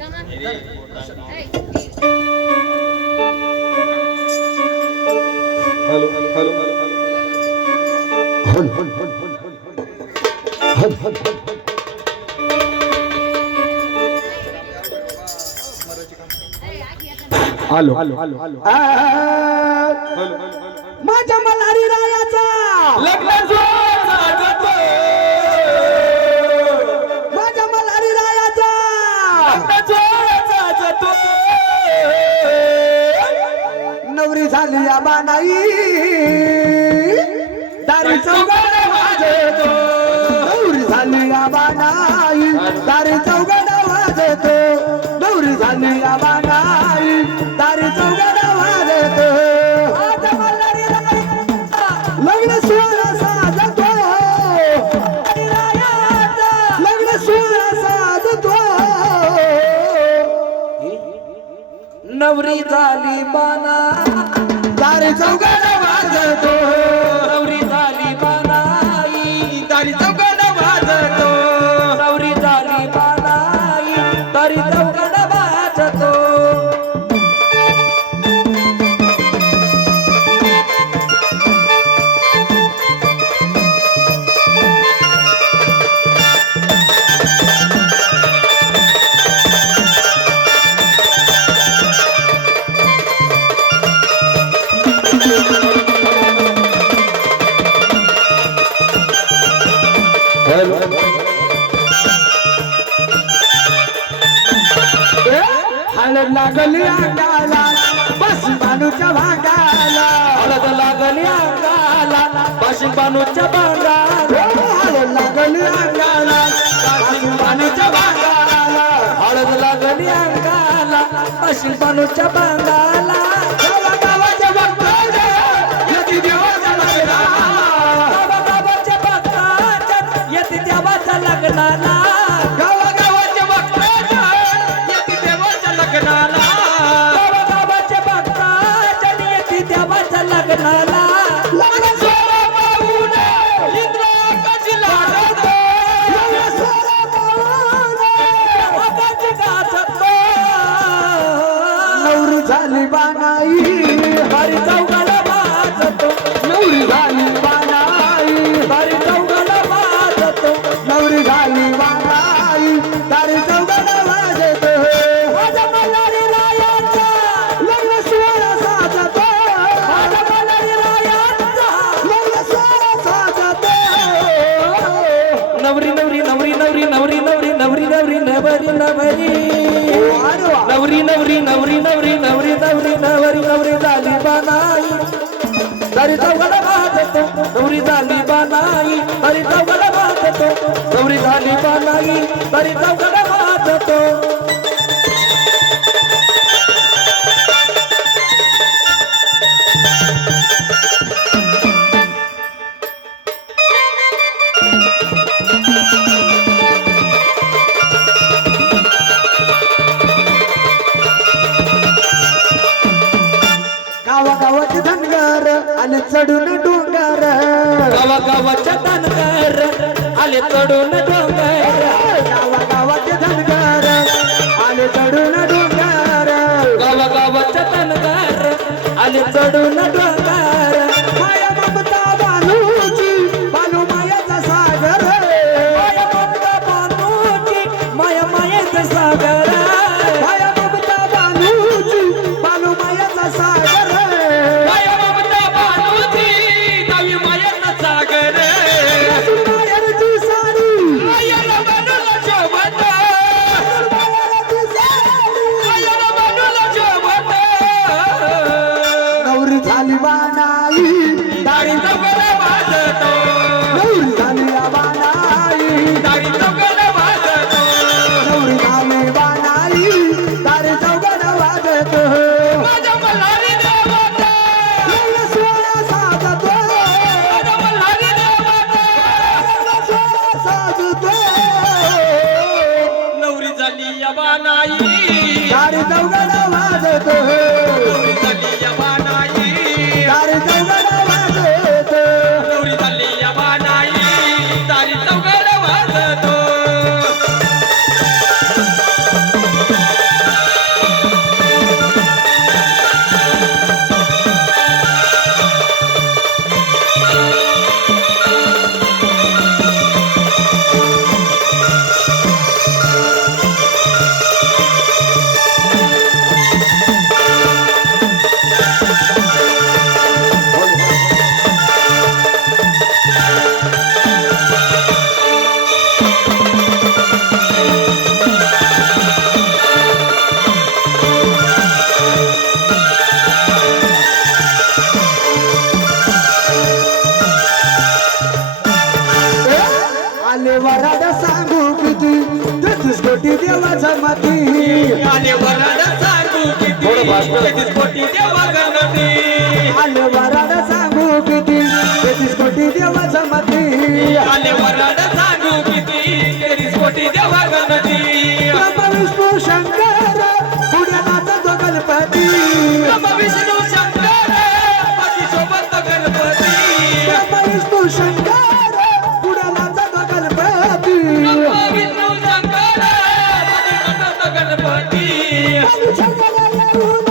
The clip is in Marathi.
हॅलो हॅलो हॅलो हॅलो माझ्या मघाडी राहिला झाली आबानाई दारी चौगड वाजतो गौरी झाली आबानाई दारी चौगड वाजतो गौरी झाली आबानाई दारी चौगड वाजतो लग्न सोहळा साधतो लग्न सोहळा साधतो नवरी झाली बाना दारी चौघड वाजतो हॅलो हळद लागली अंगाला बस बानूच्या भागाला हळद लागली अंगाला बस बानूच्या भागाला हळद लागली अंगाला बस बानूच्या भागाला हळद लागली अंगाला बस बानूच्या भागाला. ना नवरी नवरी. नवरी नवरी नवरी नवरी नवरी नवरी नवरी नवरी नवरी झाली बानाई. तरी चौघड वाजतो नवरी झाली बानाई. तरी चौघड वाजतो नवरी झाली बानाई. तरी चौघड वाजतो गावागावाचे धनगर आले चढून डोंगर. गावागावाच्या धनगर आले चढून डोंगर. गावागावाचे धनगर आले चढून डोंगर. गावागावाच्या धनगर आले चढून डोंगर. माया ममता बालूची बालू मायाचा सागर. माया ममता बालूची माया मायाचा सागर. Está una देवाचा माती. आले वराड सांगू किती. तेहतीस कोटी देवा गणपती. आले वराड सांगू किती? तेहतीस कोटी देवाचा माती. आले वराड सांगू किती? तेहतीस कोटी देवा Allahu Ekber Allahu